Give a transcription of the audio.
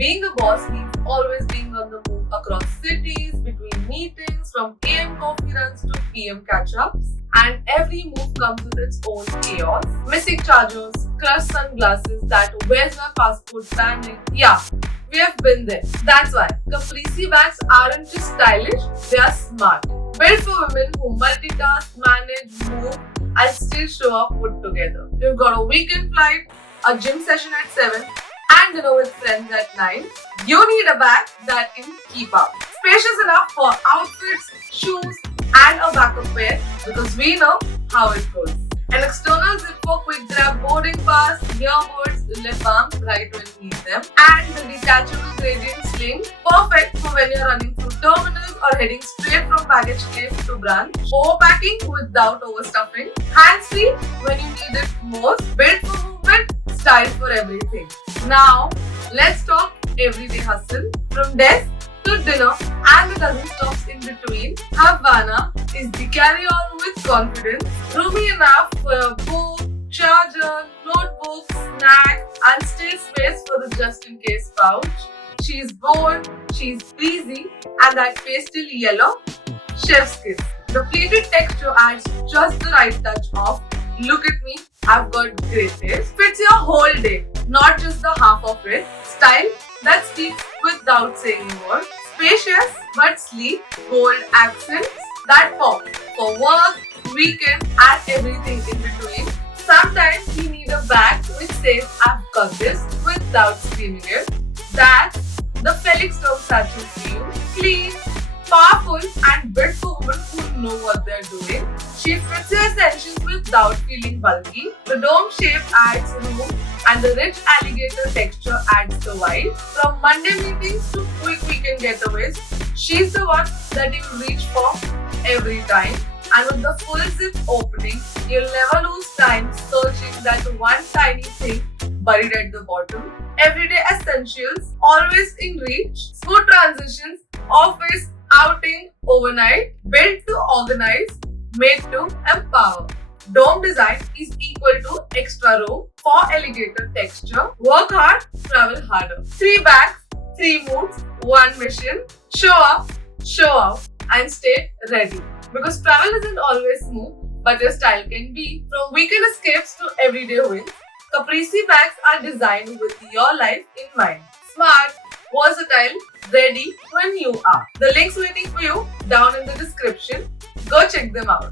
Being a boss means always being on the move across cities, between meetings, from AM coffee runs to PM catch-ups. And every move comes with its own chaos. Missing chargers, crushed sunglasses, that where's my passport standing? Yeah, we have been there. That's why Caprese bags aren't just stylish, they are smart. Built for women who multitask, manage, move, and still show up put together. You've got a weekend flight, a gym session at 7, and dinner with friends at 9. You need a bag that can keep up. Spacious enough for outfits, shoes, and a backup pair because we know how it goes. An external zip for quick grab boarding pass, earbuds, lip balm right when you need them, and the detachable gradient sling, perfect for when you're running through terminals or heading straight from baggage claim to branch. Overpacking without overstuffing, hands-free when you need it most, built for movement, style for everything. Now, let's talk everyday hustle from desk to dinner and the dozen stops in between. Havana is the carry-on with confidence, roomy enough for a book, charger, notebook, snack, and still space for the just-in-case pouch. She's bold, she's breezy, and that pastel yellow, chef's kiss. The pleated texture adds just the right touch of, look at me, I've got great taste. Fits your whole day, not just the half of it. Style that speaks without saying a word. Spacious but sleek, bold accents that pop for work, weekend, and everything in between. Sometimes you need a bag which says I've got this without screaming it. That's the Felix Turm satchel for you. Clean, powerful, and built for women who know what they're doing. She fits your essentials without feeling bulky. The dome shape adds room and the rich alligator texture adds the vibe. From Monday meetings to quick weekend getaways, she's the one that you reach for every time. And with the full zip opening, you'll never lose time searching that one tiny thing buried at the bottom. Everyday essentials, always in reach. Smooth transitions, office, outing, overnight, built to organize, made to empower. Dome design is equal to extra room for alligator texture. Work hard, travel harder. 3 bags, 3 moods, 1 mission. Show up, show out, and stay ready. Because travel isn't always smooth, but your style can be. From weekend escapes to everyday wins, Caprese bags are designed with your life in mind. Smart, versatile, ready when you are. The link's waiting for you down in the description. Go check them out.